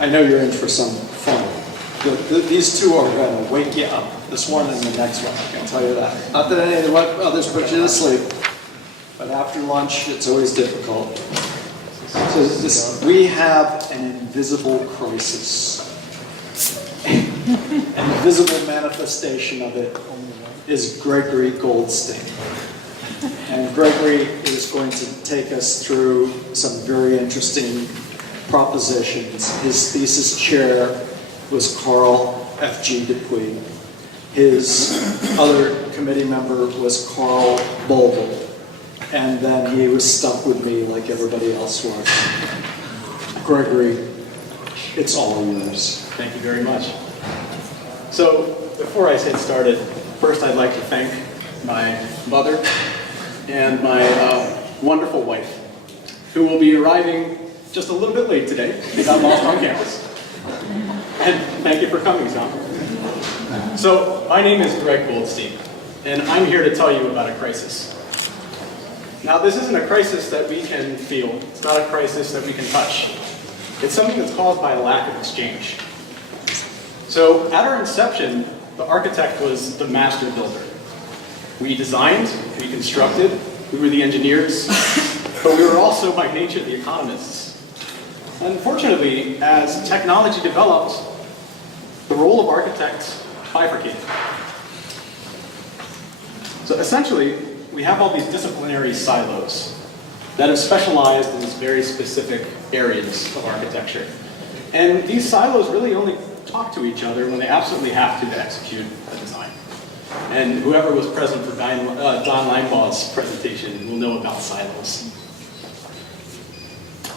I know you're in for some fun. These two are going to wake you up. This one and the next one, I can tell you that. Not that any of the others put you to sleep, but after lunch, it's always difficult. So we have an invisible crisis. An invisible manifestation of it is Gregory Goldstein. And Gregory is going to take us through some very interesting propositions. His thesis chair was Carl F.G. Dupuy. His other committee member was Carl Bogle. And then he was stuck with me like everybody else was. Gregory, it's all yours. Thank you very much. So, before I get started, first I'd like to thank my mother and my wonderful wife, who will be arriving just a little bit late today. They got lost on campus. And thank you for coming, Tom. So, my name is Greg Goldstein, and I'm here to tell you about a crisis. Now, this isn't a crisis that we can feel. It's not a crisis that we can touch. It's something that's caused by a lack of exchange. So, at our inception, the architect was the master builder. We designed, we constructed, we were the engineers, but we were also by nature the economists. Unfortunately, as technology developed, the role of architect bifurcated. So essentially, we have all these disciplinary silos that have specialized in these very specific areas of architecture. And these silos really only talk to each other when they absolutely have to execute a design. And whoever was present for Don Linebaugh's presentation will know about silos.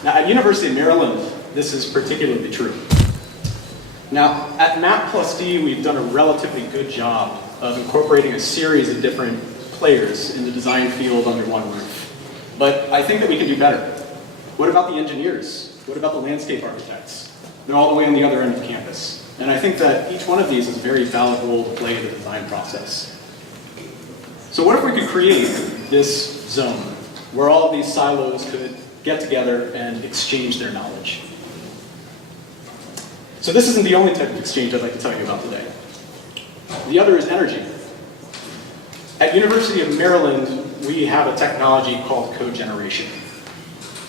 Now, at University of Maryland, this is particularly true. Now, at MAP+D, we've done a relatively good job of incorporating a series of different players in the design field under one roof. But I think that we can do better. What about the engineers? What about the landscape architects? They're all the way on the other end of campus. And I think that each one of these is a very valid role to play in the design process. So what if we could create this zone where all of these silos could get together and exchange their knowledge? So this isn't the only type of exchange I'd like to tell you about today. The other is energy. At University of Maryland, we have a technology called cogeneration.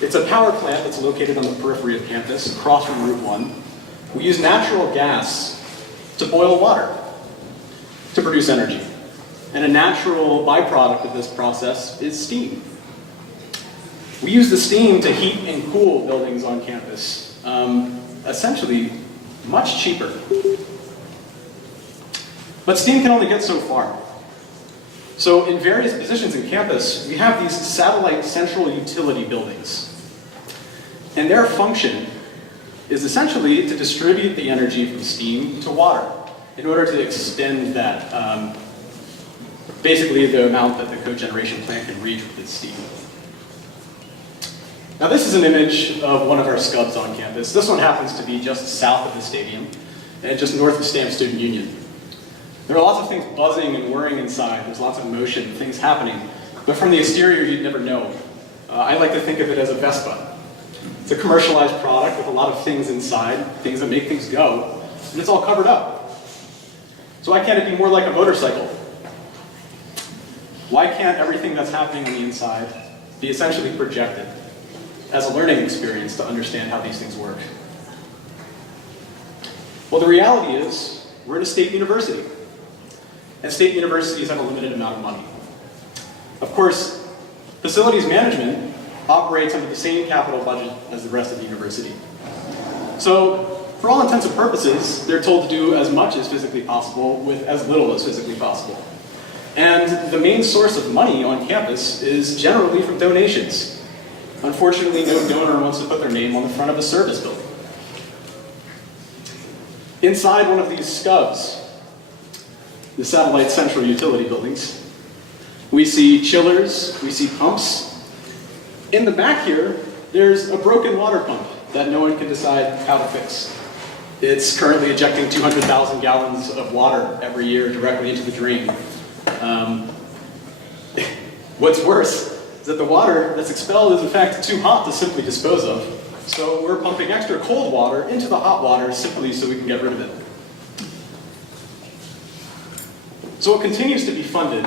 It's a power plant that's located on the periphery of campus, across from Route 1. We use natural gas to boil water to produce energy. And a natural byproduct of this process is steam. We use the steam to heat and cool buildings on campus, essentially much cheaper. But steam can only get so far. So in various positions in campus, we have these satellite central utility buildings. And their function is essentially to distribute the energy from steam to water in order to extend that, basically the amount that the cogeneration plant can reach with its steam. Now this is an image of one of our scubs on campus. This one happens to be just south of the stadium and just north of Stamp Student Union. There are lots of things buzzing and whirring inside. There's lots of motion, things happening. But from the exterior, you'd never know. I like to think of it as a Vespa. It's a commercialized product with a lot of things inside, things that make things go, and it's all covered up. So why can't it be more like a motorcycle? Why can't everything that's happening on the inside be essentially projected as a learning experience to understand how these things work? Well, the reality is, we're at a state university. And state universities have a limited amount of money. Of course, facilities management operates under the same capital budget as the rest of the university. So, for all intents and purposes, they're told to do as much as physically possible with as little as physically possible. And the main source of money on campus is generally from donations. Unfortunately, no donor wants to put their name on the front of a service building. Inside one of these scubs, the satellite central utility buildings, we see chillers, we see pumps. In the back here, there's a broken water pump that no one can decide how to fix. It's currently ejecting 200,000 gallons of water every year directly into the drain. What's worse is that the water that's expelled is in fact too hot to simply dispose of. So we're pumping extra cold water into the hot water simply so we can get rid of it. So what continues to be funded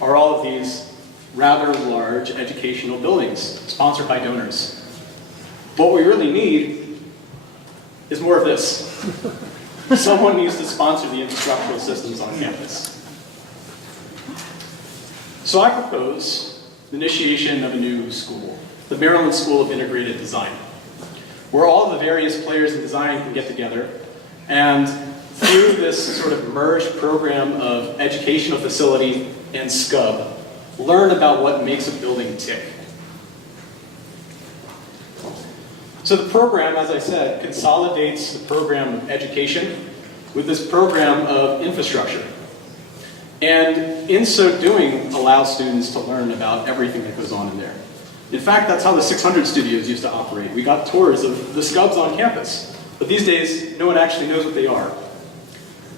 are all of these rather large educational buildings sponsored by donors. What we really need is more of this. Someone needs to sponsor the infrastructural systems on campus. So I propose the initiation of a new school, the Maryland School of Integrated Design, where all the various players in design can get together and through this sort of merged program of educational facility and SCUB, learn about what makes a building tick. So the program, as I said, consolidates the program of education with this program of infrastructure. And in so doing, allows students to learn about everything that goes on in there. In fact, that's how the 600 studios used to operate. We got tours of the SCUBs on campus. But these days, no one actually knows what they are.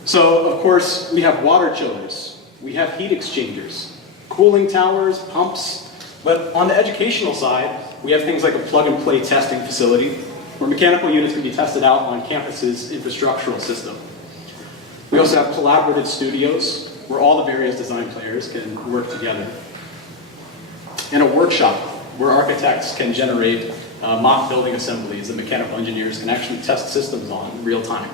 So, of course, we have water chillers. We have heat exchangers, cooling towers, pumps. But on the educational side, we have things like a plug-and-play testing facility where mechanical units can be tested out on campus's infrastructural system. We also have collaborative studios where all the various design players can work together. And a workshop where architects can generate mock building assemblies that mechanical engineers can actually test systems on in real time.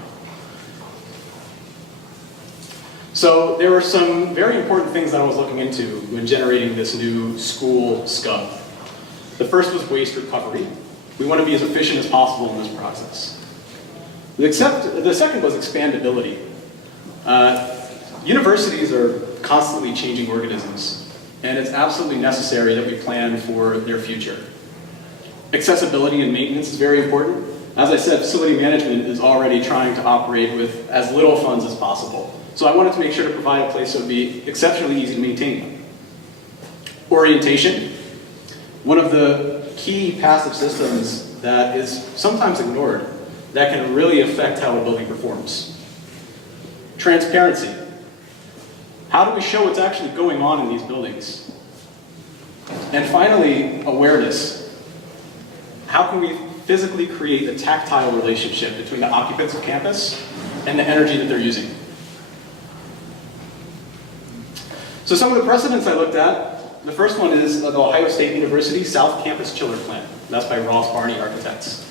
So there were some very important things that I was looking into when generating this new school SCUB. The first was waste recovery. We want to be as efficient as possible in this process. The second was expandability. Universities are constantly changing organisms, and it's absolutely necessary that we plan for their future. Accessibility and maintenance is very important. As I said, facility management is already trying to operate with as little funds as possible. So I wanted to make sure to provide a place that would be exceptionally easy to maintain. Orientation. One of the key passive systems that is sometimes ignored that can really affect how a building performs. Transparency. How do we show what's actually going on in these buildings? And finally, awareness. How can we physically create a tactile relationship between the occupants of campus and the energy that they're using? So some of the precedents I looked at, the first one is the Ohio State University South Campus Chiller Plant. That's by Ross Barney Architects.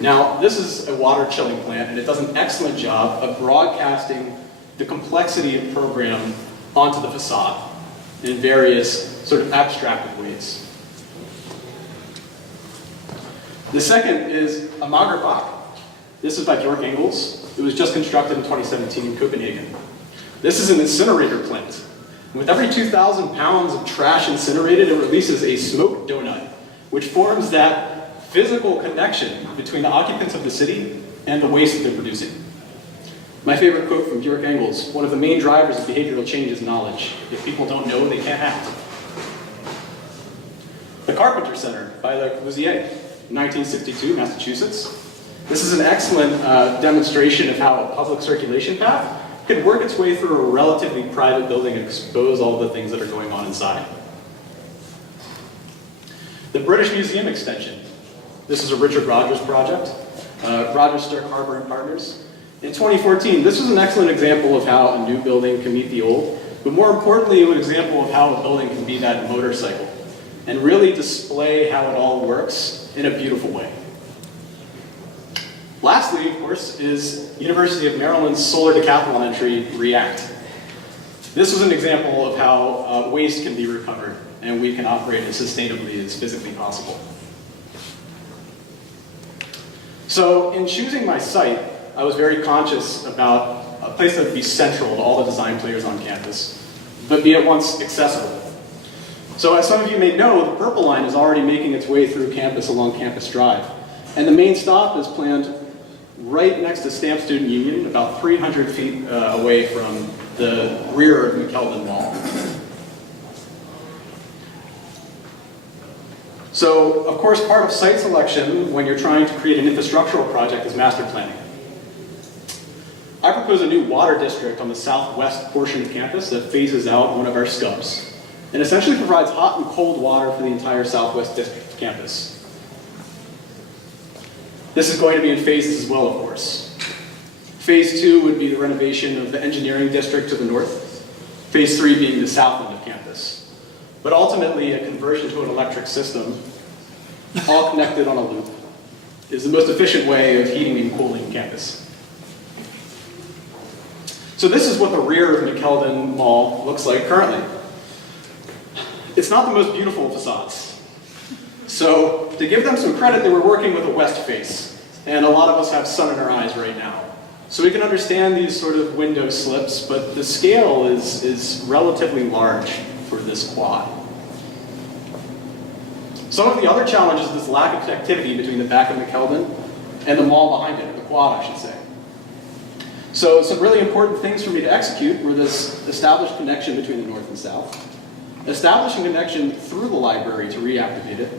Now, this is a water chilling plant, and it does an excellent job of broadcasting the complexity of the program onto the facade in various sort of abstracted ways. The second is Amagerbach. This is by Bjork Ingels. It was just constructed in 2017 in Copenhagen. This is an incinerator plant. With every 2,000 pounds of trash incinerated, it releases a smoke donut, which forms that physical connection between the occupants of the city and the waste that they're producing. My favorite quote from Bjork Ingels: one of the main drivers of behavioral change is knowledge. If people don't know, they can't act. The Carpenter Center by Le Corbusier, 1962, Massachusetts. This is an excellent demonstration of how a public circulation path can work its way through a relatively private building and expose all the things that are going on inside. The British Museum extension. This is a Richard Rogers project. Rogers, Stark, Harbour and Partners. In 2014, this was an excellent example of how a new building can meet the old, but more importantly, an example of how a building can be that motorcycle and really display how it all works in a beautiful way. Lastly, of course, is University of Maryland's solar decathlon entry, React. This was an example of how waste can be recovered and we can operate as sustainably as physically possible. So in choosing my site, I was very conscious about a place that would be central to all the design players on campus, but be at once accessible. So as some of you may know, the Purple Line is already making its way through campus along Campus Drive. And the main stop is planned right next to Stamp Student Union, about 300 feet away from the rear of Mcelveen Mall. So, of course, part of site selection when you're trying to create an infrastructural project is master planning. I propose a new water district on the southwest portion of campus that phases out one of our SCUBs and essentially provides hot and cold water for the entire southwest district campus. This is going to be in phases as well, of course. Phase 2 would be the renovation of the engineering district to the north. Phase 3 being the south end of campus. But ultimately, a conversion to an electric system, all connected on a loop, is the most efficient way of heating and cooling campus. So this is what the rear of McKeldin Mall looks like currently. It's not the most beautiful of facades. So to give them some credit, they were working with a west face. And a lot of us have sun in our eyes right now. So we can understand these sort of window slips, but the scale is relatively large for this quad. Some of the other challenges is this lack of connectivity between the back of McKeldin and the mall behind it, or the quad, I should say. So some really important things for me to execute were this established connection between the north and south, establishing connection through the library to reactivate it,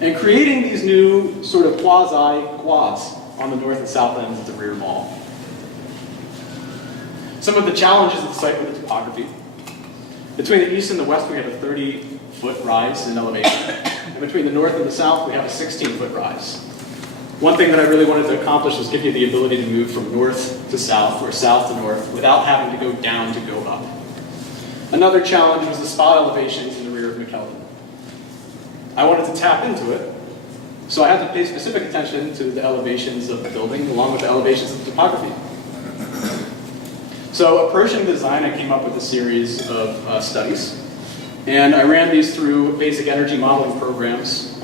and creating these new sort of quasi-quads on the north and south ends of the rear mall. Some of the challenges of the site were the topography. Between the east and the west, we have a 30-foot rise in elevation. And between the north and the south, we have a 16-foot rise. One thing that I really wanted to accomplish was give you the ability to move from north to south, or south to north, without having to go down to go up. Another challenge was the spot elevations in the rear of McKeldin. I wanted to tap into it, so I had to pay specific attention to the elevations of the building, along with the elevations of the topography. So approaching design, I came up with a series of studies. And I ran these through basic energy modeling programs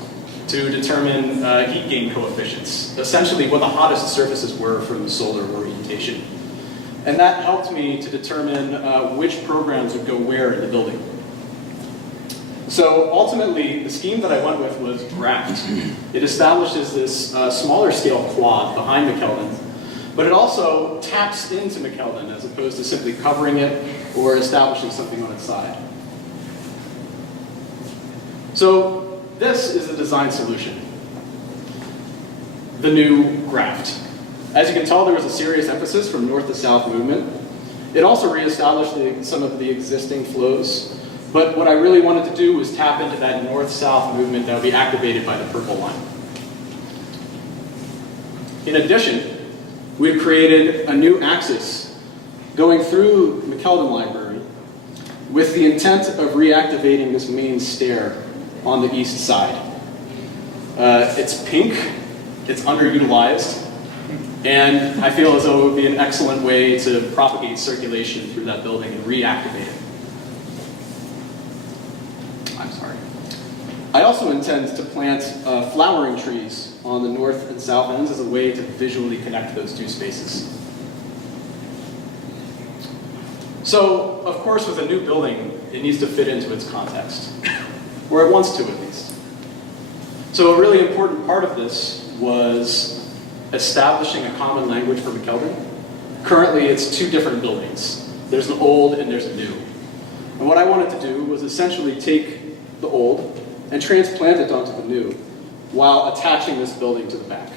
to determine heat gain coefficients, essentially what the hottest surfaces were from the solar orientation. And that helped me to determine which programs would go where in the building. So ultimately, the scheme that I went with was Raft. It establishes this smaller scale quad behind McKeldin, but it also taps into McKeldin as opposed to simply covering it or establishing something on its side. So this is the design solution, the new graft. As you can tell, there was a serious emphasis from north to south movement. It also reestablished some of the existing flows, but what I really wanted to do was tap into that north-south movement that would be activated by the purple line. In addition, we've created a new axis going through McKeldin Library with the intent of reactivating this main stair on the east side. It's pink, it's underutilized, and I feel as though it would be an excellent way to propagate circulation through that building and reactivate it. I'm sorry. I also intend to plant flowering trees on the north and south ends as a way to visually connect those two spaces. So, of course, with a new building, it needs to fit into its context. Or it wants to, at least. So a really important part of this was establishing a common language for McKeldin. Currently, it's two different buildings. There's an old and there's a new. And what I wanted to do was essentially take the old and transplant it onto the new while attaching this building to the back.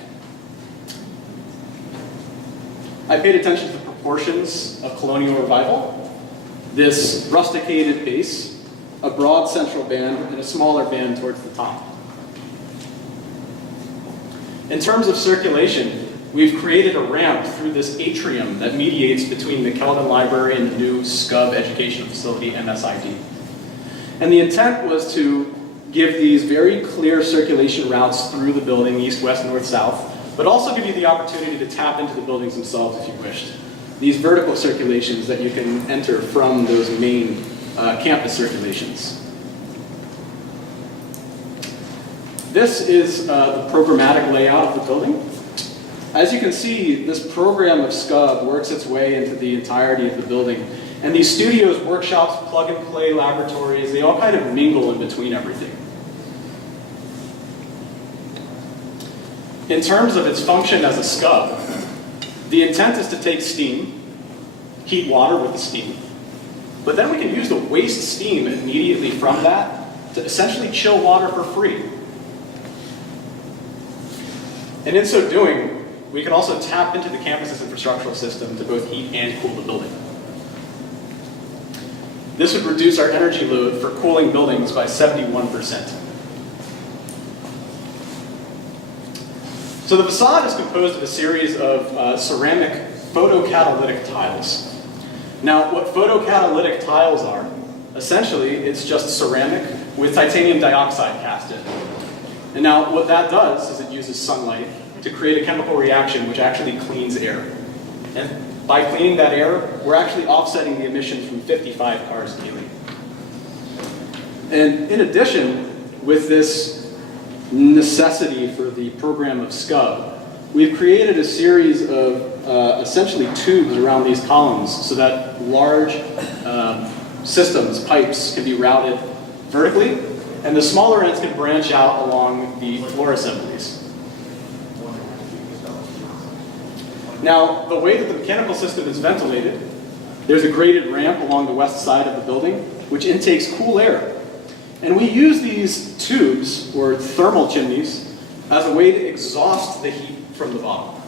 I paid attention to the proportions of colonial revival. This rusticated base, a broad central band, and a smaller band towards the top. In terms of circulation, we've created a ramp through this atrium that mediates between the McKeldin Library and the new SCUB educational facility, MSID. And the intent was to give these very clear circulation routes through the building, east, west, north, south, but also give you the opportunity to tap into the buildings themselves if you wished. These vertical circulations that you can enter from those main campus circulations. This is the programmatic layout of the building. As you can see, this program of SCUB works its way into the entirety of the building. And these studios, workshops, plug-and-play laboratories, they all kind of mingle in between everything. In terms of its function as a SCUB, the intent is to take steam, heat water with the steam, but then we can use the waste steam immediately from that to essentially chill water for free. And in so doing, we can also tap into the campus's infrastructural system to both heat and cool the building. This would reduce our energy load for cooling buildings by 71%. So the facade is composed of a series of ceramic photocatalytic tiles. Now, what photocatalytic tiles are, essentially, it's just ceramic with titanium dioxide cast in. And now, what that does is it uses sunlight to create a chemical reaction which actually cleans air. And by cleaning that air, we're actually offsetting the emissions from 55 cars daily. And in addition, with this necessity for the program of SCUB, we've created a series of essentially tubes around these columns so that large systems, pipes, can be routed vertically, and the smaller ends can branch out along the floor assemblies. Now, the way that the mechanical system is ventilated, there's a graded ramp along the west side of the building, which intakes cool air. And we use these tubes, or thermal chimneys, as a way to exhaust the heat from the bottom.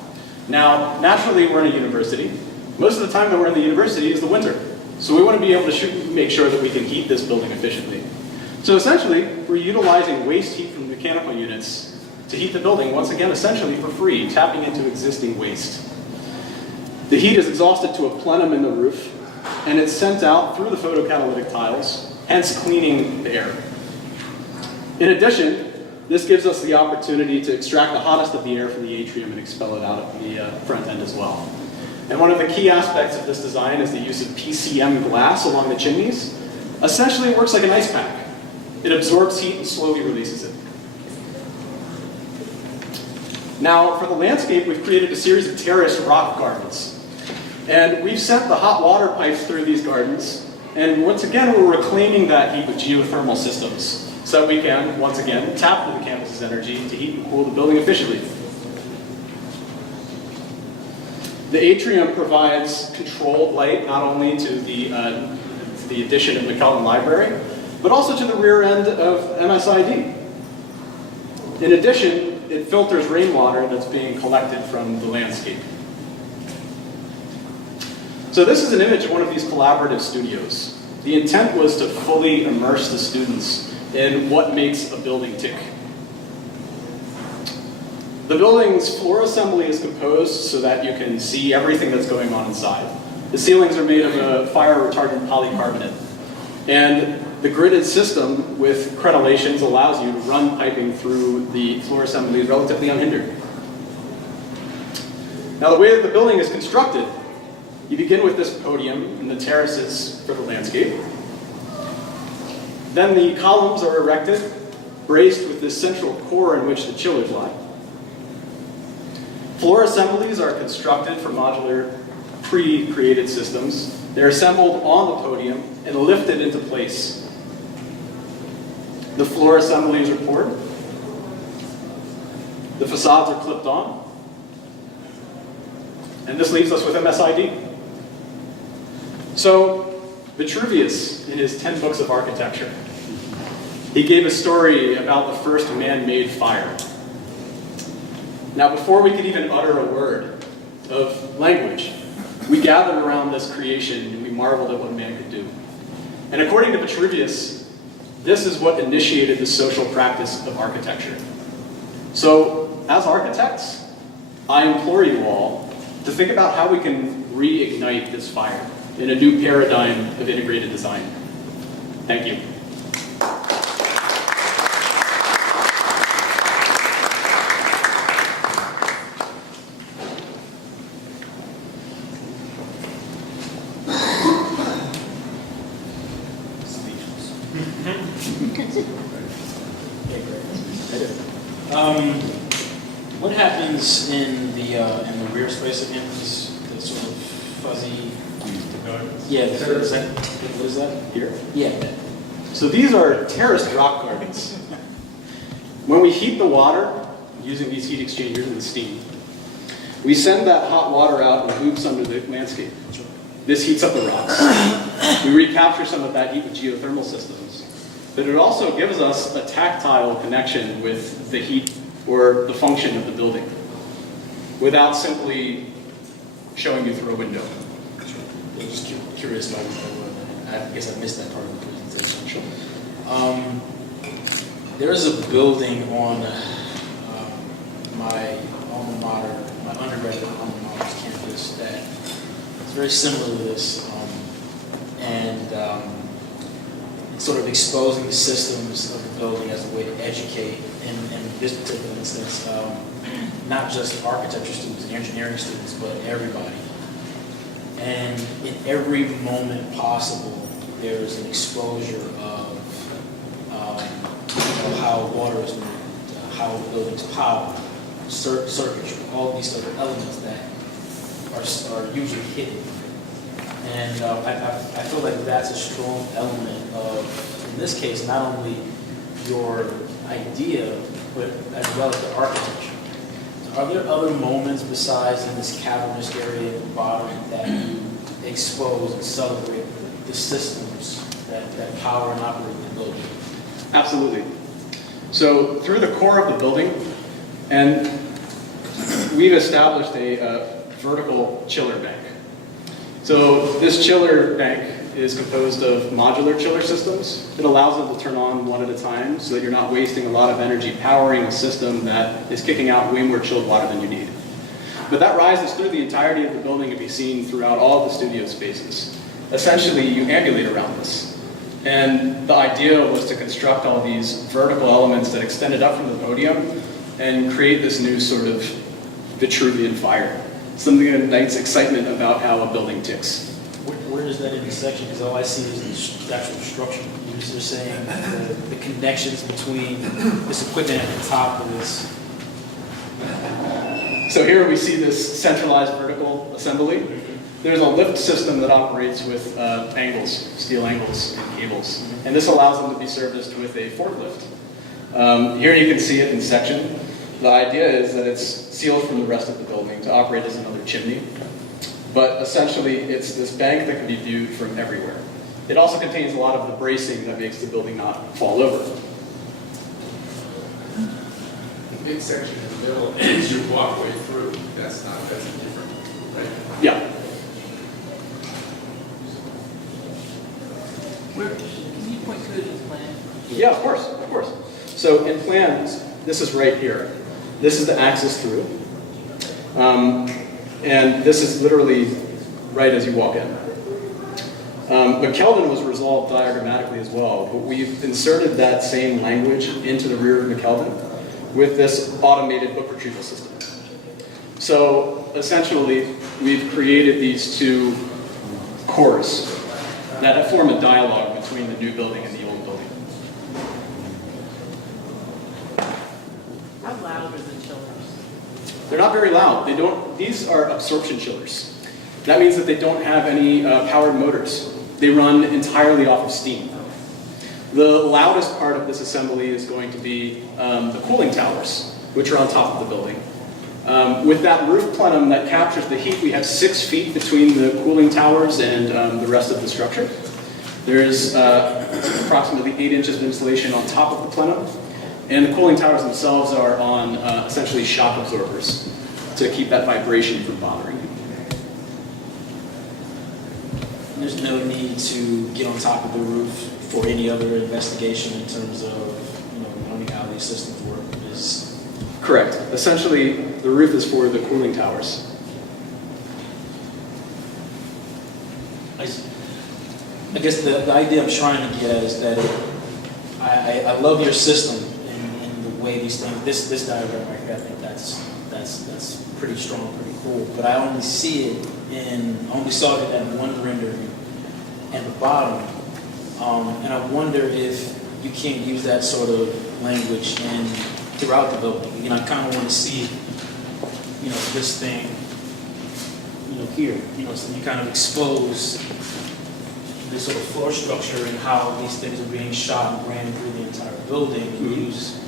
Now, naturally, we're in a university. Most of the time that we're in the university is the winter. So we want to be able to make sure that we can heat this building efficiently. So essentially, we're utilizing waste heat from mechanical units to heat the building, once again, essentially for free, tapping into existing waste. The heat is exhausted to a plenum in the roof, and it's sent out through the photocatalytic tiles, hence cleaning the air. In addition, this gives us the opportunity to extract the hottest of the air from the atrium and expel it out of the front end as well. And one of the key aspects of this design is the use of PCM glass along the chimneys. Essentially, it works like an ice pack. It absorbs heat and slowly releases it. Now, for the landscape, we've created a series of terraced rock gardens. And we've sent the hot water pipes through these gardens. And once again, we're reclaiming that heat with geothermal systems, so that we can, once again, tap into the campus's energy to heat and cool the building efficiently. The atrium provides controlled light not only to the addition of Mcelveen Library, but also to the rear end of MSID. In addition, it filters rainwater that's being collected from the landscape. So this is an image of one of these collaborative studios. The intent was to fully immerse the students in what makes a building tick. The building's floor assembly is composed so that you can see everything that's going on inside. The ceilings are made of a fire-retardant polycarbonate. And the gridded system with crenellations allows you to run piping through the floor assemblies relatively unhindered. Now, the way that the building is constructed, you begin with this podium and the terraces for the landscape. Then the columns are erected, braced with this central core in which the chillers lie. Floor assemblies are constructed for modular, pre-created systems. They're assembled on the podium and lifted into place. The floor assemblies are poured. The facades are clipped on. And this leaves us with MSID. So, Vitruvius, in his 10 books of architecture, he gave a story about the first man-made fire. Now, before we could even utter a word of language, we gathered around this creation and we marveled at what man could do. And according to Vitruvius, this is what initiated the social practice of architecture. So, as architects, I implore you all to think about how we can reignite this fire in a new paradigm of integrated design. Thank you. What happens in the rear space of campus? The sort of fuzzy. Yeah, what is that? Here? Yeah. So these are terraced rock gardens. When we heat the water, using these heat exchangers and steam, we send that hot water out and moves under the landscape. This heats up the rocks. We recapture some of that heat with geothermal systems. But it also gives us a tactile connection with the heat or the function of the building without simply showing you through a window. I'm just curious about I guess I missed that part of the presentation. Sure. There is a building on my alma mater, my undergraduate alma mater's campus, that it's very similar to this, and it's sort of exposing the systems of the building as a way to educate, in this particular instance, not just architecture students and engineering students, but everybody. And in every moment possible, there's an exposure of how water is moved, how the building's powered, circuitry, all these sort of elements that are usually hidden. And I feel like that's a strong element of, in this case, not only your idea, but as well as the architecture. Are there other moments besides in this cavernous area at the bottom that you expose and celebrate the systems that power and operate the building? Absolutely. So through the core of the building, and we've established a vertical chiller bank. So this chiller bank is composed of modular chiller systems. It allows them to turn on one at a time so that you're not wasting a lot of energy powering a system that is kicking out way more chilled water than you need. But that rises through the entirety of the building and be seen throughout all of the studio spaces. Essentially, you ambulate around this. And the idea was to construct all these vertical elements that extended up from the podium and create this new sort of Vitruvian fire. Something that ignites excitement about how a building ticks. Where is that intersection? Because all I see is the actual structure. You're just saying the connections between this equipment at the top of this. So here we see this centralized vertical assembly. There's a lift system that operates with angles, steel angles and cables. And this allows them to be serviced with a forklift. Here you can see it in section. The idea is that it's sealed from the rest of the building to operate as another chimney. But essentially, it's this bank that can be viewed from everywhere. It also contains a lot of the bracing that makes the building not fall over. The big section in the middle is your walkway through. That's different, right? Yeah. Can you point to it in the plan? Yeah, of course. So in plans, this is right here. This is the access through. And this is literally right as you walk in. Mcelveen was resolved diagrammatically as well, but we've inserted that same language into the rear of Mcelveen with this automated book retrieval system. So essentially, we've created these two cores that form a dialogue between the new building and the old building. How loud are the chillers? They're not very loud. These are absorption chillers. That means that they don't have any powered motors. They run entirely off of steam. The loudest part of this assembly is going to be the cooling towers, which are on top of the building. With that roof plenum that captures the heat, we have 6 feet between the cooling towers and the rest of the structure. There's approximately 8 inches of insulation on top of the plenum. And the cooling towers themselves are on essentially shock absorbers to keep that vibration from bothering you. There's no need to get on top of the roof for any other investigation in terms of learning how these systems work. Correct. Essentially, the roof is for the cooling towers. I guess the idea I'm trying to get at is that I love your system in the way these things. This diagram right here, I think that's pretty strong, pretty cool. But I only see it only saw it in one rendering at the bottom, and I wonder if you can't use that sort of language throughout the building. I kind of want to see, this thing, here, so you kind of expose this sort of floor structure and how these things are being shot and ran through the entire building, and use,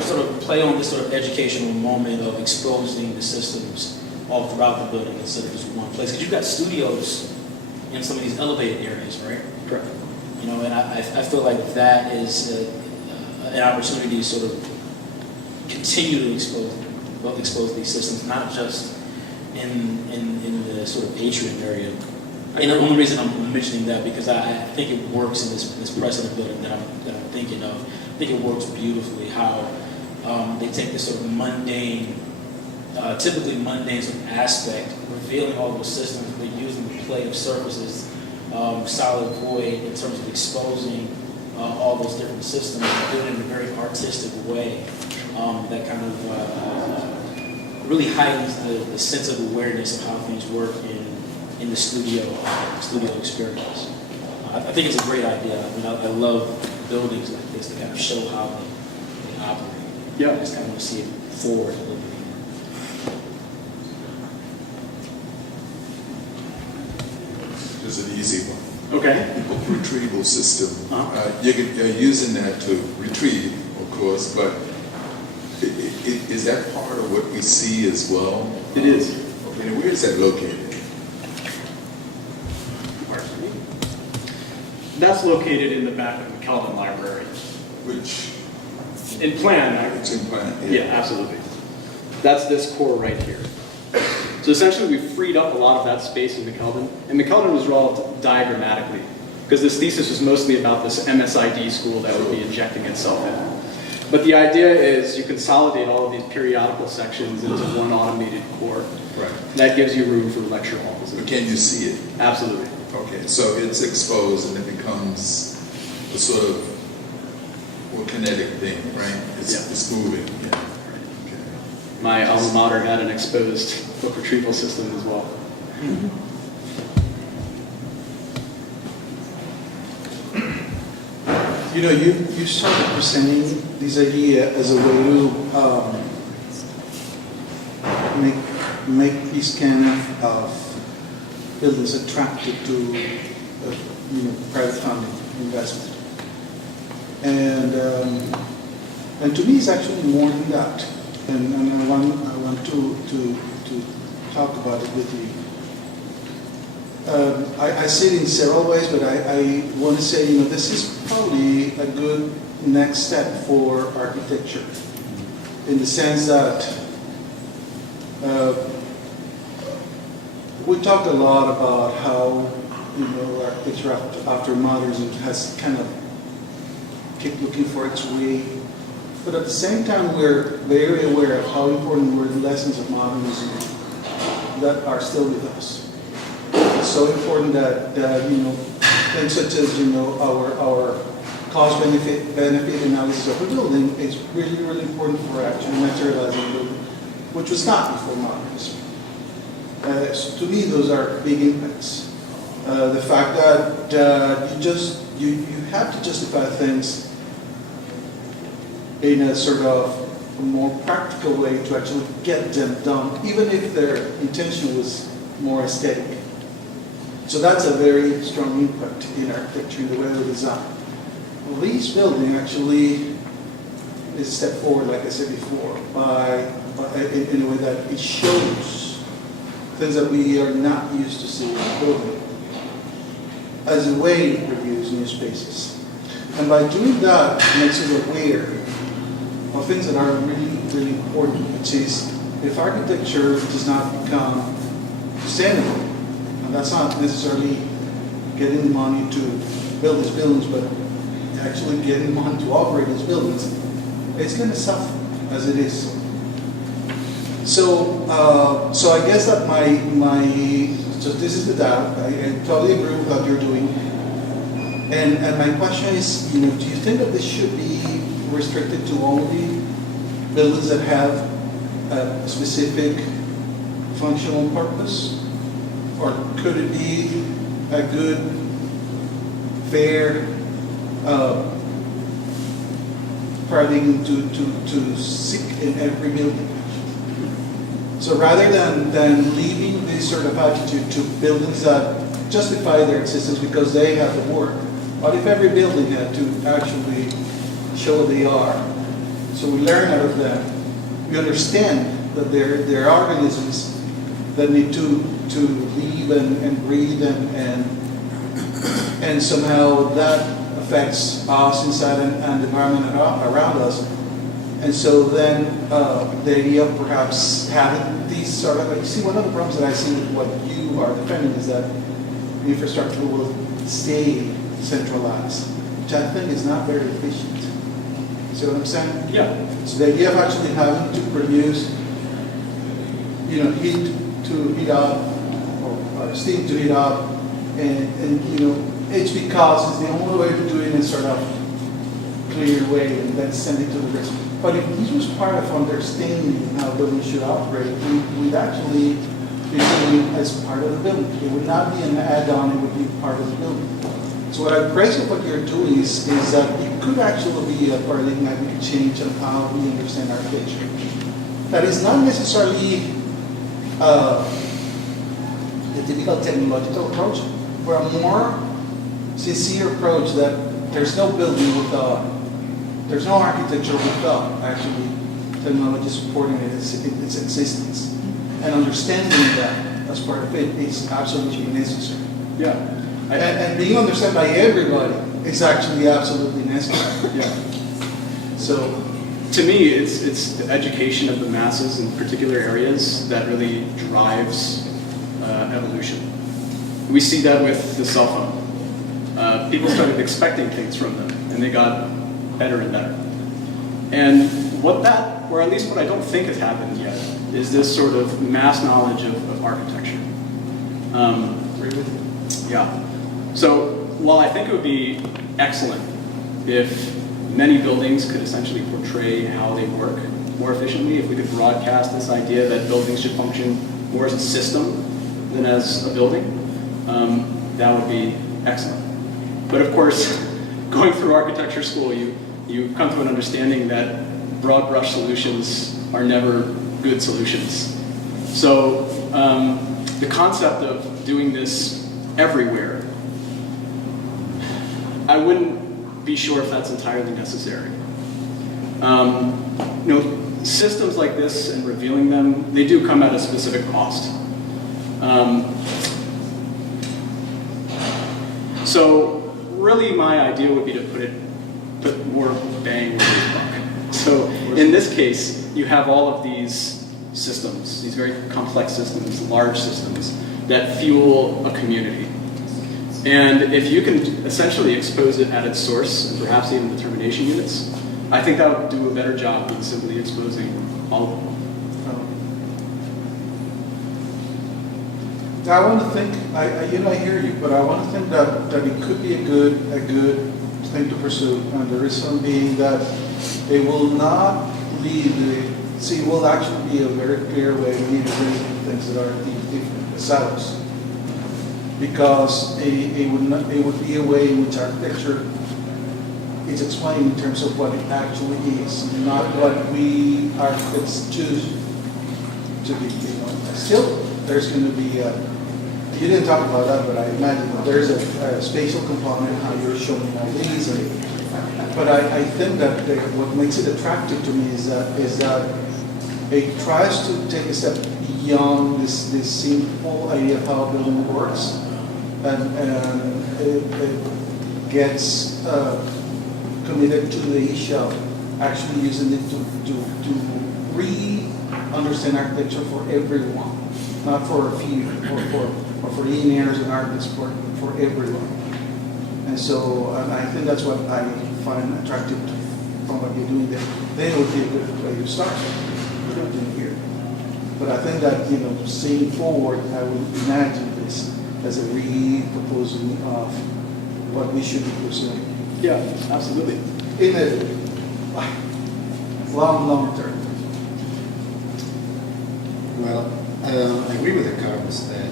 sort of play on this sort of educational moment of exposing the systems all throughout the building instead of just one place. Because you've got studios in some of these elevated areas, right? Correct. And I feel like that is an opportunity to sort of continue to expose these systems, not just in the sort of atrium area. And the only reason I'm mentioning that because I think it works in this precedent building that I'm thinking of. I think it works beautifully how they take this sort of mundane typically mundane sort of aspect, revealing all those systems, but using the play of surfaces, solid void, in terms of exposing all those different systems, and doing it in a very artistic way that kind of really heightens the sense of awareness of how things work in the studio experience. I think it's a great idea. I mean, I love buildings like this that kind of show how they operate. Yeah. I just kind of want to see it forward a little bit. There's an easy one. Okay. Retrieval system. Uh-huh. You're using that to retrieve, of course, but is that part of what we see as well? It is. Okay, and where is that located? That's located in the back of the Mcelveen Library. Which In plan, it's in plan? yeah, absolutely. That's this core right here. So essentially, we freed up a lot of that space in Mcelveen, and Mcelveen was developed diagrammatically, because this thesis was mostly about this MSID school that would be injecting itself in. But the idea is you consolidate all of these periodical sections into one automated core. Right. That gives you room for lecture halls. But can you see it? Absolutely. Okay, so it's exposed and it becomes a sort of more kinetic thing, right? It's moving. Yeah. Okay. My alma mater had an exposed book retrieval system as well. You know, you started presenting this idea as a way to make these kind of buildings attractive to private funding investment, and to me it's actually more than that, and I want to talk about it with you. I see it in several ways, but I want to say, this is probably a good next step for architecture, in the sense that we talk a lot about how, architecture after modernism has kind of kept looking for its way, but at the same time we're very aware of how important were the lessons of modernism that are still with us. It's so important that things such as our cost benefit analysis of a building is really, really important for actually materializing a building, which was not before modernism. So to me, those are big impacts. The fact that you have to justify things in a sort of a more practical way to actually get them done, even if their intention was more aesthetic. So that's a very strong impact in architecture, in the way we design. Well, this building actually is a step forward, like I said before, in a way that it shows things that we are not used to seeing in the building as a way it reviews new spaces. And by doing that, it makes us aware of things that are really, really important, which is if architecture does not become sustainable, and that's not necessarily getting the money to build these buildings, but actually getting the money to operate these buildings, it's going to suffer as it is. So I guess that so this is the doubt. I totally agree with what you're doing. And my question is, do you think that this should be restricted to only buildings that have a specific functional purpose? Or could it be a good, fair paradigm to seek in every building? So rather than leaving this sort of attitude to buildings that justify their existence because they have to work, what if every building had to actually show what they are? So we learn out of them. We understand that they're organisms that need to live and breathe and somehow that affects us inside and the environment around us. And so then the idea of perhaps having these sort of, you see, one of the problems that I see with what you are defending is that infrastructure will stay centralized, which I think is not very efficient. See what I'm saying? Yeah. So the idea of actually having to produce heat to heat up, or steam to heat up, and it's because it's the only way to do it in a sort of clear way, and then send it to the rest. But if this was part of understanding how buildings should operate, we'd actually be doing it as part of the building. It would not be an add-on, it would be part of the building. So what I praise of what you're doing is that it could actually be a paradigmatic change on how we understand architecture. That is not necessarily the typical technological approach, but a more sincere approach that there's no building without, there's no architecture without actually technology supporting its existence. And understanding that as part of it is absolutely necessary. Yeah. And being understood by everybody is actually absolutely necessary. Yeah. So, To me, it's the education of the masses in particular areas that really drives evolution. We see that with the cell phone. People started expecting things from them, and they got better and better. And or at least what I don't think has happened yet, is this sort of mass knowledge of architecture. Yeah. So while I think it would be excellent if many buildings could essentially portray how they work more efficiently, if we could broadcast this idea that buildings should function more as a system than as a building, that would be excellent. But of course, going through architecture school, you come to an understanding that broad brush solutions are never good solutions. So the concept of doing this everywhere, I wouldn't be sure if that's entirely necessary. Systems like this and revealing them, they do come at a specific cost. So really my idea would be to put more bang where there's buck. So in this case, you have all of these systems, these very complex systems, large systems, that fuel a community. And if you can essentially expose it at its source, and perhaps even the termination units, I think that would do a better job than simply exposing all of them. I want to think, I hear you, but I want to think that it could be a good thing to pursue. And the reason being that it will not lead it will actually be a very clear way we need to bring things that are different silos. Because it would be a way in which architecture is explained in terms of what it actually is, not what we architects choose to be. Still, there's going to be you didn't talk about that, but I imagine that there's a spatial component, how you're showing all these. But I think that what makes it attractive to me is that it tries to take a step beyond this simple idea of how a building works, and it gets committed to the issue of actually using it to re-understand architecture for everyone, not for a few, or for engineers and architects, for everyone. And so I think that's what I find attractive from what you're doing there. Then it would be a good way to start. We're not doing here. But I think that, seeing forward, I would imagine this as a re-proposing of what we should be pursuing. Yeah, absolutely. In a long term. Well, I agree with the Carlos that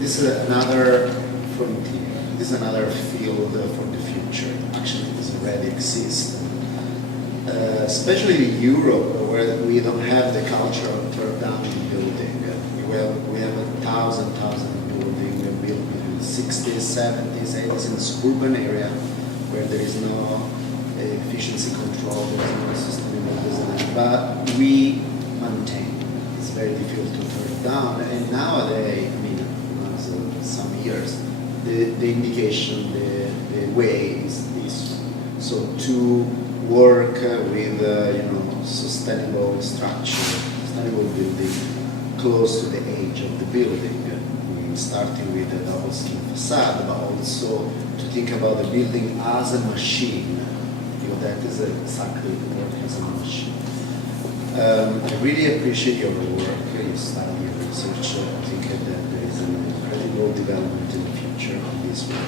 this is another frontier. This is another field for the future. Actually, this already exists. Especially in Europe, where we don't have the culture of tear-down building. We have 1,000 buildings built between the 60s, 70s, 80s in the suburban area, where there is no efficiency control, there is no sustainable design. But we maintain. It's very difficult to tear down. And nowadays, some years, the indication, the way is this. So to work with sustainable structure, sustainable building, close to the age of the building, starting with the double skin facade, but also to think about the building as a machine. That is exactly the work as a machine. I really appreciate your work, your study, your research. I think that there is an incredible development in the future of this work.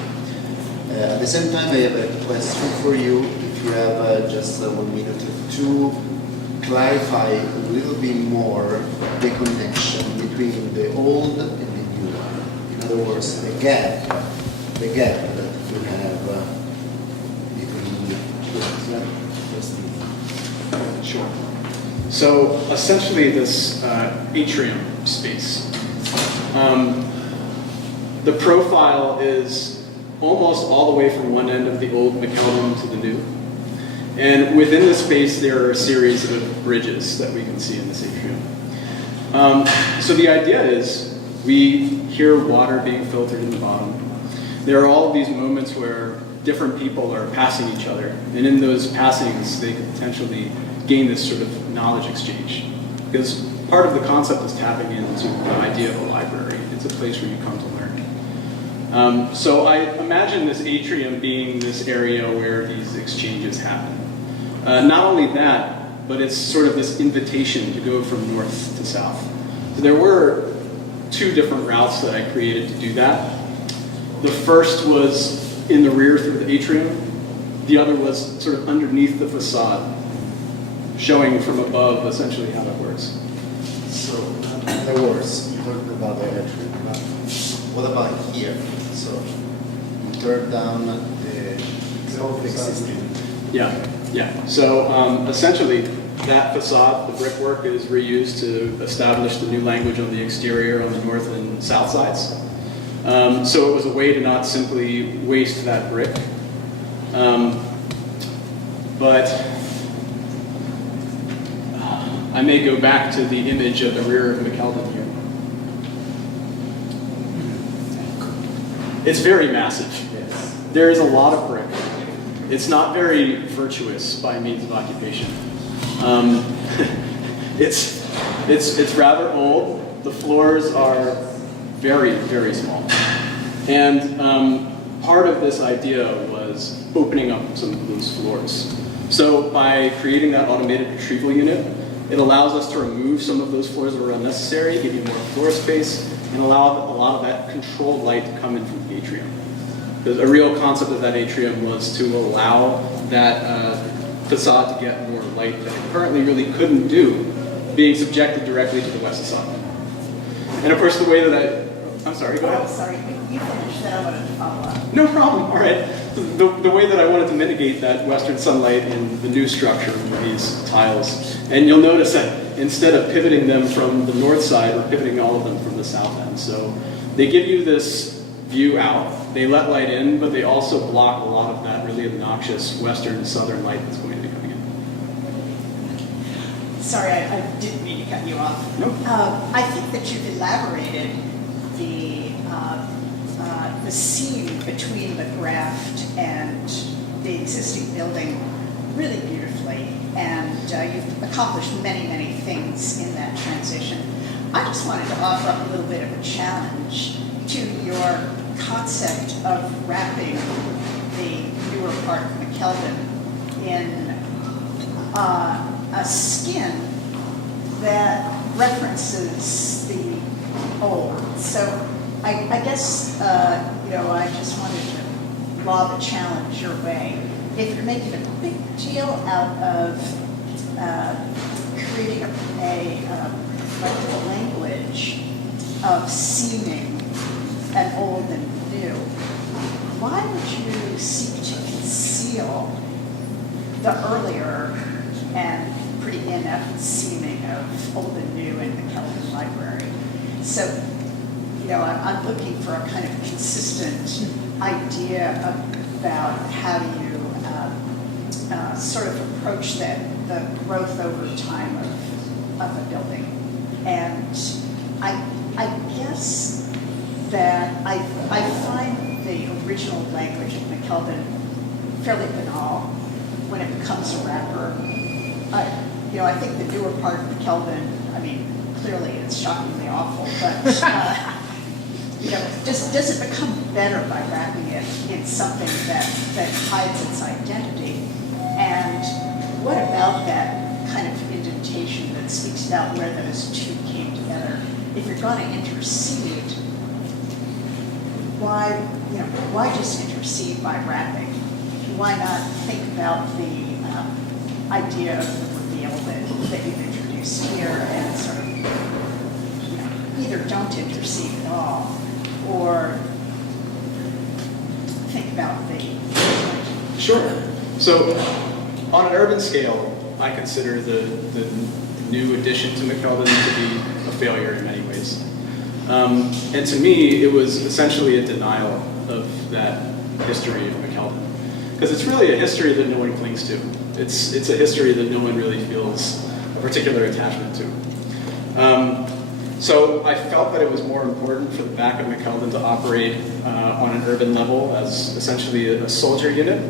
At the same time, I have a question for you. If you have just 1 minute to clarify a little bit more the connection between the old and the new one. In other words, the gap that you have between the two. Sure. So essentially this atrium space. The profile is almost all the way from one end of the old McKeldin to the new. And within the space there are a series of bridges that we can see in this atrium. So the idea is we hear water being filtered in the bottom. There are all these moments where different people are passing each other, and in those passings they could potentially gain this sort of knowledge exchange. Because part of the concept is tapping into the idea of a library. It's a place where you come to learn. So I imagine this atrium being this area where these exchanges happen. Not only that, but it's sort of this invitation to go from north to south. So there were 2 different routes that I created to do that. The first was in the rear through the atrium. The other was sort of underneath the facade, showing from above essentially how that works. So, in other words, you talked about the atrium, but what about here? So, you turn down the existing. Yeah. So essentially, that facade, the brickwork, is reused to establish the new language on the exterior on the north and south sides. So it was a way to not simply waste that brick, but I may go back to the image of the rear of McKeldin here. It's very massive. Yes. There is a lot of brick. It's not very virtuous by means of occupation. It's rather old. The floors are very, very small. And part of this idea was opening up some of those floors. So by creating that automated retrieval unit, it allows us to remove some of those floors that are unnecessary, give you more floor space, and allow a lot of that controlled light to come in from the atrium. The real concept of that atrium was to allow that facade to get more light that it currently really couldn't do, being subjected directly to the west facade. And of course, the way that I'm sorry, go ahead. Oh, sorry, you finished that, I wanted to follow up. No problem, all right. The way that I wanted to mitigate that western sunlight in the new structure with these tiles, and you'll notice that instead of pivoting them from the north side, we're pivoting all of them from the south end. So they give you this view out, they let light in, but they also block a lot of that really obnoxious western southern light that's going to be coming in. Sorry, I didn't mean to cut you off. Nope. I think that you've elaborated the scene between the graft and the existing building really beautifully, and you've accomplished many, many things in that transition. I just wanted to offer up a little bit of a challenge to your concept of wrapping the newer part of McKeldin in a skin that references the old. So I guess, I just wanted to lob a challenge your way. If you're making a big deal out of creating a language of seeming an old and new, why would you seek to conceal the earlier and pretty inept seeming of old and new in the McKeldin Library? So, I'm looking for a kind of consistent idea about how you sort of approach the growth over time of a building. And I guess that I find the original language of McKeldin fairly banal when it becomes a wrapper. I think the newer part of McKeldin, clearly it's shockingly awful, but does it become better by wrapping it in something that hides its identity? And what about that kind of documentation that speaks about where those two came together. If you're going to intercede, why just intercede by wrapping? Why not think about the idea of the reveal that you've introduced here and sort of, either don't intercede at all or think about the. Sure. So on an urban scale, I consider the new addition to McKeldin to be a failure in many ways. And to me, it was essentially a denial of that history of McKeldin. Because it's really a history that no one clings to. It's a history that no one really feels a particular attachment to. So I felt that it was more important for the back of McKeldin to operate on an urban level as essentially a soldier unit.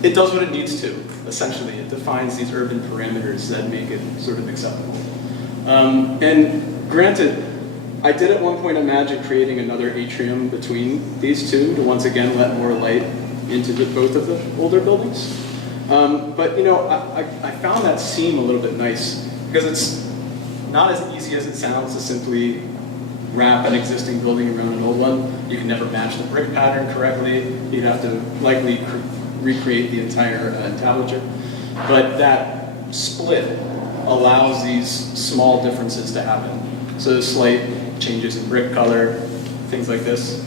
It does what it needs to, essentially. It defines these urban parameters that make it sort of acceptable. And granted, I did at one point imagine creating another atrium between these two to once again let more light into both of the older buildings. But I found that seam a little bit nice because it's not as easy as it sounds to simply wrap an existing building around an old one. You can never match the brick pattern correctly. You'd have to likely recreate the entire entablature. But that split allows these small differences to happen. So slight changes in brick color, things like this.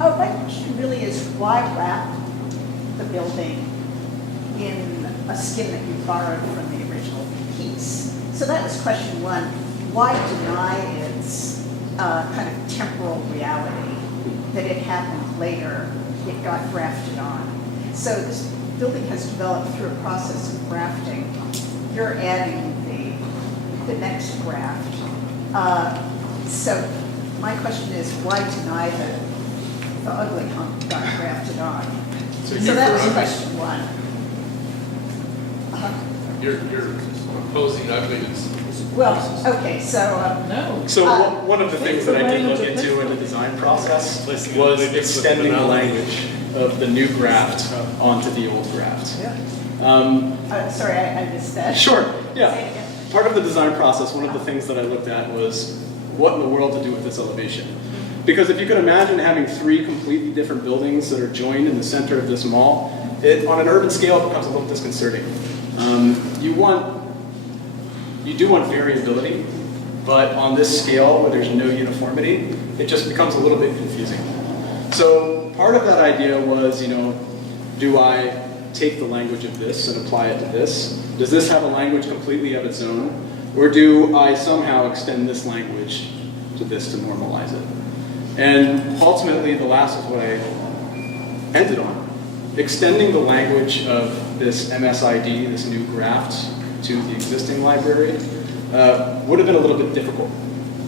Oh, my question really is why wrap the building in a skin that you borrowed from the original piece? So that was question one. Why deny its kind of temporal reality that it happened later, it got grafted on? So this building has developed through a process of grafting. You're adding the next graft. So my question is, why deny that the ugly hump got grafted on? So that was question one. You're opposing ugliness. Well, okay, so No. So one of the things that I did look into in the design process was extending the language of the new graft onto the old graft. sorry, I missed that. Sure, Say it yeah. again. Part of the design process, one of the things that I looked at was what in the world to do with this elevation. Because if you could imagine having three completely different buildings that are joined in the center of this mall, on an urban scale it becomes a little disconcerting. You do want variability, but on this scale where there's no uniformity, it just becomes a little bit confusing. So part of that idea was, do I take the language of this and apply it to this? Does this have a language completely of its own? Or do I somehow extend this language to this to normalize it? And ultimately, the last is what I ended on. Extending the language of this MSID, this new graft, to the existing library would have been a little bit difficult.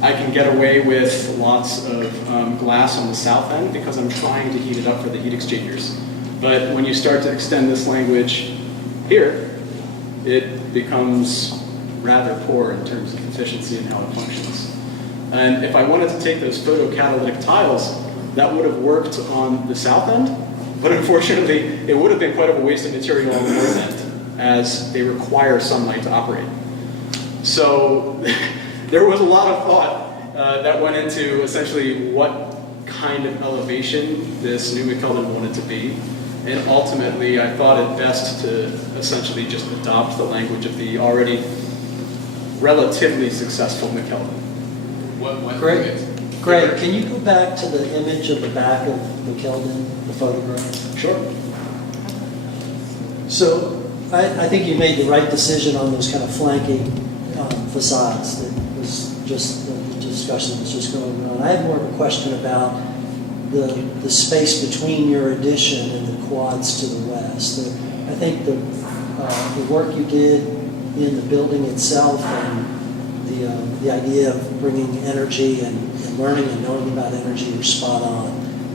I can get away with lots of glass on the south end because I'm trying to heat it up for the heat exchangers. But when you start to extend this language here, it becomes rather poor in terms of efficiency and how it functions. And if I wanted to take those photocatalytic tiles, that would have worked on the south end, but unfortunately, it would have been quite a waste of material on the north end, as they require sunlight to operate. So there was a lot of thought that went into essentially what kind of elevation this new McKeldin wanted to be. And ultimately, I thought it best to essentially just adopt the language of the already relatively successful McKeldin. Greg, can you go back to the image of the back of McKeldin, the photograph? Sure. So I think you made the right decision on those kind of flanking facades. That was just the discussion that was just going on. I have more of a question about the space between your addition and the quads to the west. I think the work you did in the building itself and the idea of bringing energy and learning and knowing about energy are spot on,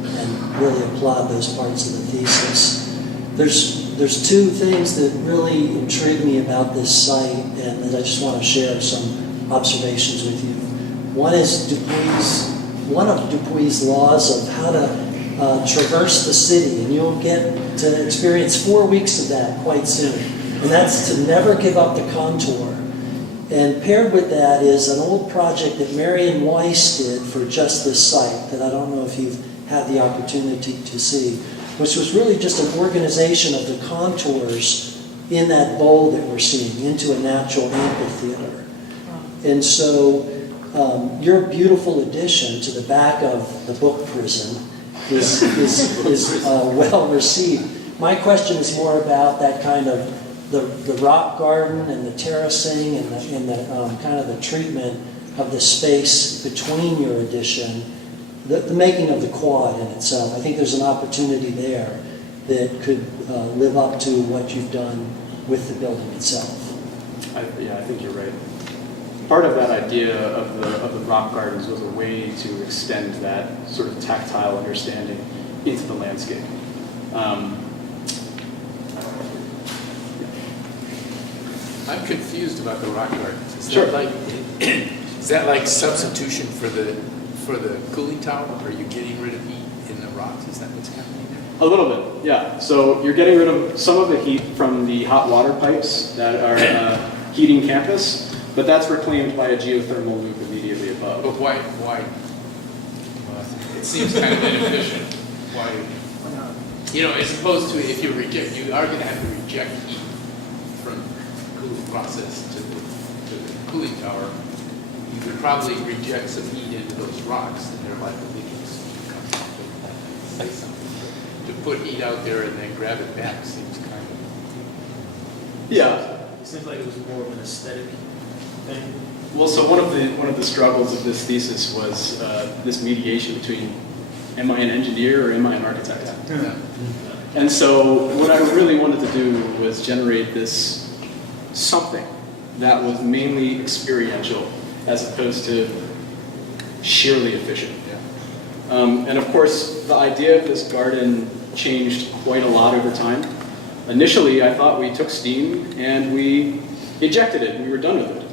and really applaud those parts of the thesis. There's two things that really intrigue me about this site, and that I just want to share some observations with you. One is one of Dupuy's laws of how to traverse the city, and you'll get to experience 4 weeks of that quite soon. And that's to never give up the contour. And paired with that is an old project that Marion Weiss did for just this site that I don't know if you've had the opportunity to see, which was really just an organization of the contours in that bowl that we're seeing into a natural amphitheater. And so your beautiful addition to the back of the book prison is well received. My question is more about that kind of the rock garden and the terracing and the kind of the treatment of the space between your addition, the making of the quad in itself. I think there's an opportunity there that could live up to what you've done with the building itself. I think you're right. Part of that idea of the rock gardens was a way to extend that sort of tactile understanding into the landscape. I'm confused about the rock gardens. Sure. Is that like substitution for the cooling tower? Are you getting rid of heat in the rocks? Is that what's happening there? A little bit, yeah. So you're getting rid of some of the heat from the hot water pipes that are heating campus, but that's reclaimed by a geothermal loop immediately above. But why? It seems kind of inefficient. Why? You know, as opposed to if you are going to have to reject heat from the cooling process to the cooling tower. You could probably reject some heat into those rocks, and they're likely to say something. To put heat out there and then grab it back seems kind of. Yeah. It seems like it was more of an aesthetic thing. Well, so one of the struggles of this thesis was this mediation between, am I an engineer or am I an architect? Yeah. And so what I really wanted to do was generate this something that was mainly experiential as opposed to sheerly efficient. Yeah. And of course, the idea of this garden changed quite a lot over time. Initially, I thought we took steam and we ejected it and we were done with it.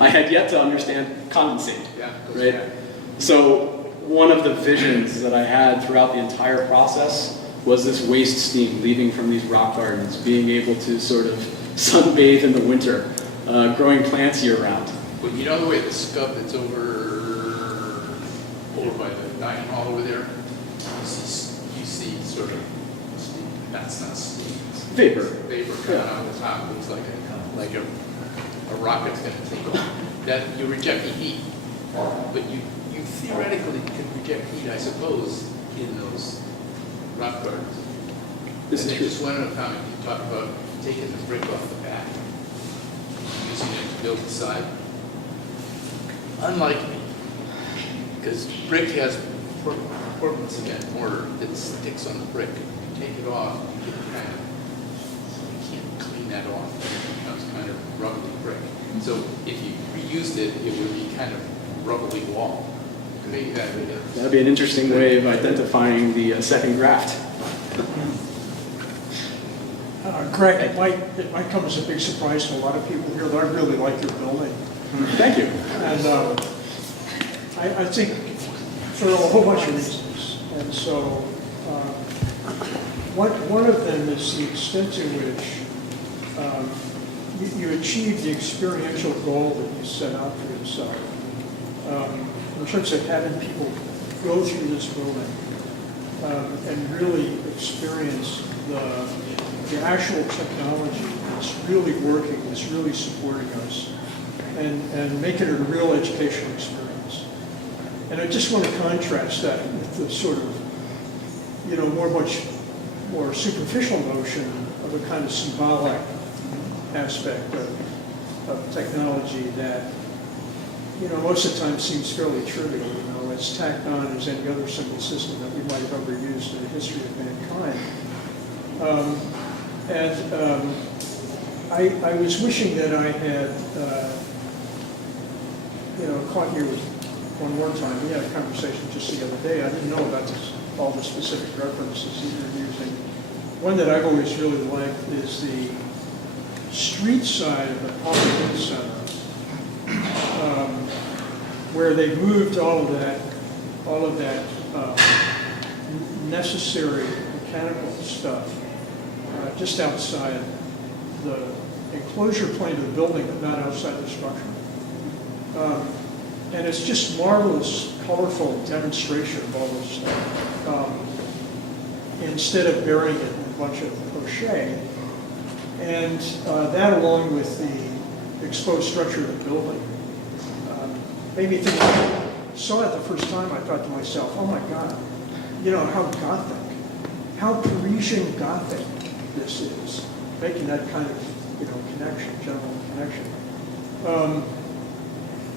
I had yet to understand condensate, Yeah. right? So one of the visions that I had throughout the entire process was this waste steam leaving from these rock gardens, being able to sort of sunbathe in the winter, growing plants year-round. But you know the way the scub that's over by the dining hall over there, you see sort of steam. That's not steam. It's Vapor. Vapor coming out of the top. Looks like a rocket's going to take off. That you reject the heat, but you theoretically can reject heat, I suppose, in those rock gardens. This And is then true. just one other comment. You talk about taking the brick off the back, using it to build the side. Unlike me, because brick has Portland cement mortar that sticks on the brick. You take it off, you can't clean that off. It becomes kind of rubbly brick. So if you reused it, it would be kind of rubbly wall. Maybe that would That'd be an interesting way of identifying the second graft. Greg, it might come as a big surprise to a lot of people here that I really like your building. Thank you. And I think for a whole bunch of reasons. And so one of them is the extent to which you achieve the experiential goal that you set out for yourself. In terms of having people go through this building and really experience the actual technology that's really working, that's really supporting us, and make it a real educational experience. And I just want to contrast that with the sort of, much more superficial notion of a kind of symbolic aspect of technology that, most of the time seems fairly trivial. It's tacked on as any other simple system that we might have ever used in the history of mankind. I was wishing that I had, caught you one more time. We had a conversation just the other day. I didn't know about all the specific references that you're using. One that I've always really liked is the street side of the Carpenter Center, where they moved all of that necessary mechanical stuff just outside the enclosure plane of the building, but not outside the structure. And it's just marvelous, colorful demonstration of all this stuff. Instead of burying it in a bunch of crochet. And that, along with the exposed structure of the building, made me think, when I saw it the first time, I thought to myself, oh my God, you know, how Gothic, how Parisian Gothic this is, making that kind of, you know, connection, general connection.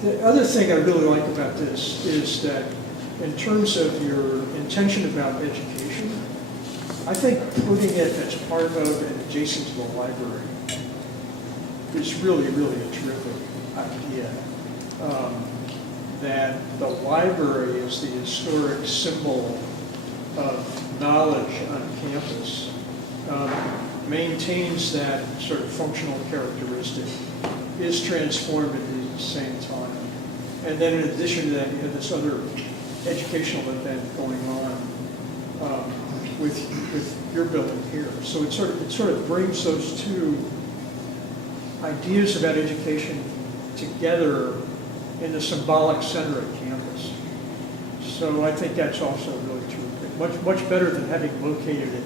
The other thing I really like about this is that in terms of your intention about education, I think putting it as part of and adjacent to the library is really, really a terrific idea. That the library is the historic symbol of knowledge on campus, maintains that sort of functional characteristic, is transformed at the same time. And then in addition to that, you have this other educational event going on with your building here. So it sort of brings those two ideas about education together in the symbolic center of campus. So I think that's also really terrific. Much better than having located it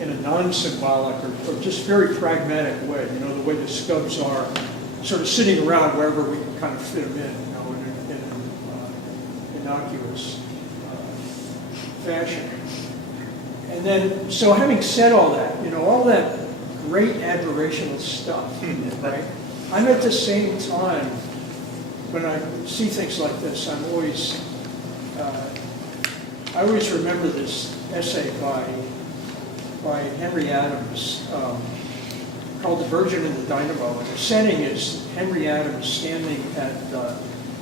in a non-symbolic or just very pragmatic way, you know, the way the Scubs are sort of sitting around wherever we can kind of fit them in, you know, in an innocuous fashion. And then, so having said all that, you know, all that great admirational stuff, right? I'm at the same time, when I see things like this, I'm always, I always remember this essay by Henry Adams called The Virgin and the Dynamo. And the setting is Henry Adams standing at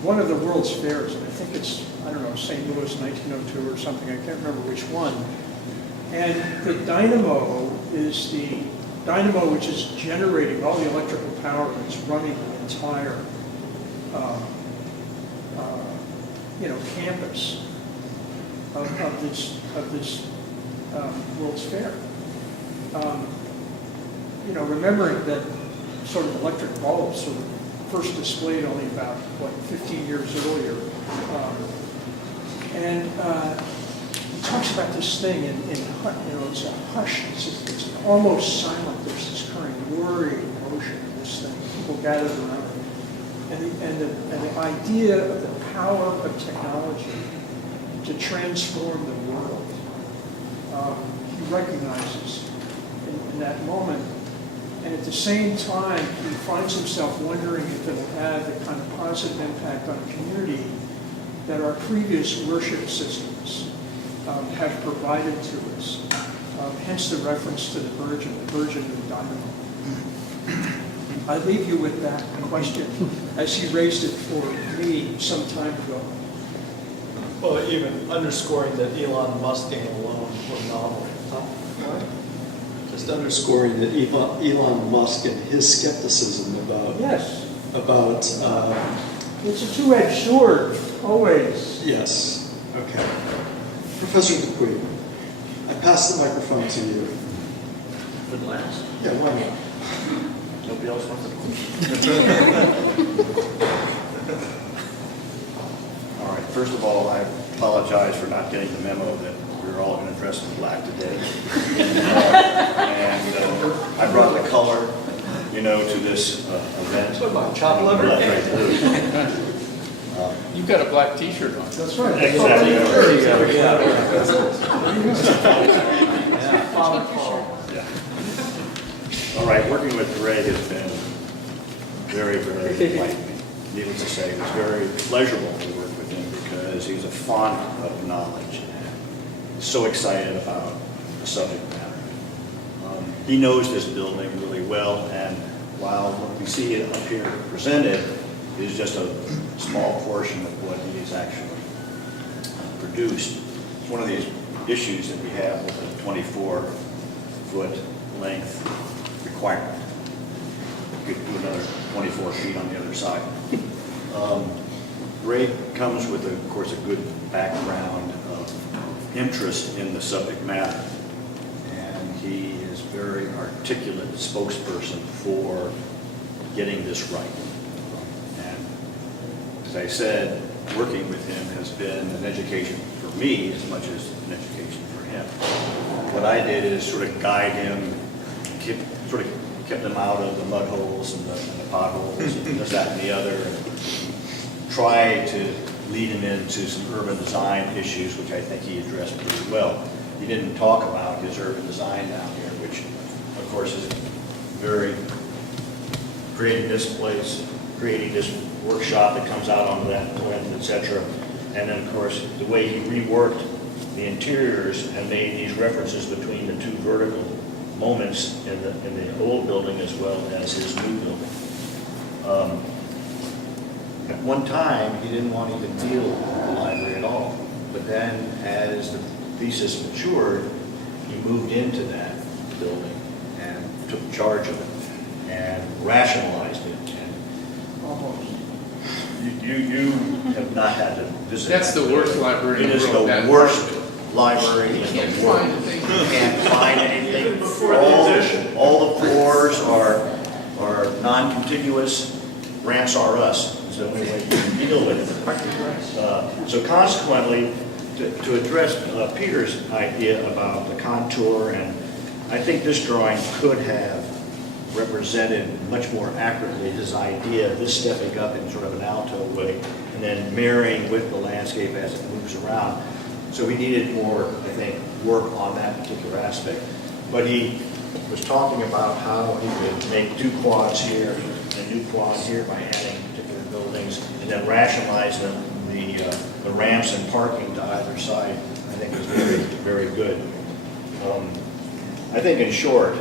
one of the World's Fairs. And I think it's, I don't know, St. Louis 1902 or something. I can't remember which one. And the dynamo is the dynamo which is generating all the electrical power that's running the entire you know, campus of this World's Fair. You know, remembering that sort of electric bulbs sort of first displayed only about, what, 15 years earlier. And he talks about this thing in you know, it's a hush, it's almost silent. There's this kind of worried motion of this thing. People gathered around it. And the idea of the power of technology to transform the world, he recognizes in that moment. And at the same time, he finds himself wondering if it will have the kind of positive impact on a community that our previous worship systems have provided to us. Hence the reference to the Virgin and the Dynamo. I leave you with that question as he raised it for me some time ago. Well, even underscoring that Elon Musk ain't alone or novel. Just underscoring that Elon Musk and his skepticism about It's a two-edged sword, always. Yes. Okay. Professor Dupuy, I pass the microphone to you. For the last? Yeah, why not? Nobody else wants to? All right, first of all, I apologize for not getting the memo that we're all going to dress in black today. And I brought the color, you know, to this event. What about chopped liver? You've got a black T-shirt on. That's right. Exactly. All right, working with Greg has been very, very enlightening. Needless to say, it was very pleasurable to work with him because he's a font of knowledge and so excited about the subject matter. He knows this building really well, and while what we see up here presented is just a small portion of what he has actually produced, it's one of these issues that we have with a 24-foot length requirement. You could do another 24 feet on the other side. Greg comes with, of course, a good background of interest in the subject matter, and he is very articulate spokesperson for getting this right. And as I said, working with him has been an education for me as much as an education for him. What I did is sort of guide him, kept him out of the mud holes and the potholes and this, that, and the other, and try to lead him into some urban design issues, which I think he addressed pretty well. He didn't talk about his urban design down here, which of course is very creating this place, creating this workshop that comes out onto that plinth, etc. And then of course the way he reworked the interiors and made these references between the two vertical moments in the old building as well as his new building. At one time, he didn't want to even deal with the library at all. But then, as the thesis matured, he moved into that building and took charge of it and rationalized it. And Almost. you have not had to visit. That's that the building. worst library in It the is world, the that worst part library You in can't the world. find a thing. You can't find anything. Even before the addition. All the floors are non-contiguous. Ramps are us. It's the only way you can deal with it. So consequently, to address Peter's idea about the contour, and I think this drawing could have represented much more accurately his idea of this stepping up in sort of an alto way and then marrying with the landscape as it moves around. So we needed more, I think, work on that particular aspect. But he was talking about how he could make two quads here, a new quad here by adding particular buildings, and then rationalize the ramps and parking to either side. I think is very, very good. I think in short,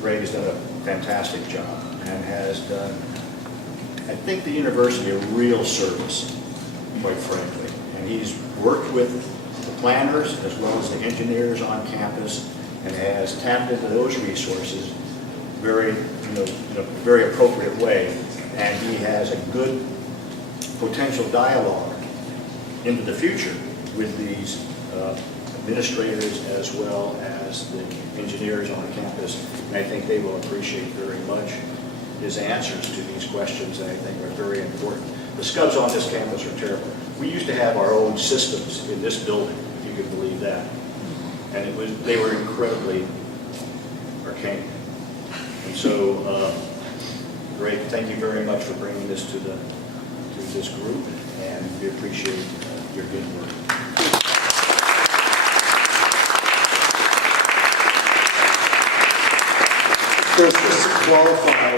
Greg has done a fantastic job and has done, I think, the university a real service, quite frankly. And he's worked with the planners as well as the engineers on campus and has tapped into those resources very, in a very appropriate way. And he has a good potential dialogue into the future with these administrators as well as the engineers on campus. And I think they will appreciate very much his answers to these questions that I think are very important. The scubs on this campus are terrible. We used to have our own systems in this building, if you could believe that. And they were incredibly arcane. And so, Greg, thank you very much for bringing this to this group, and we appreciate your good work. Just to qualify,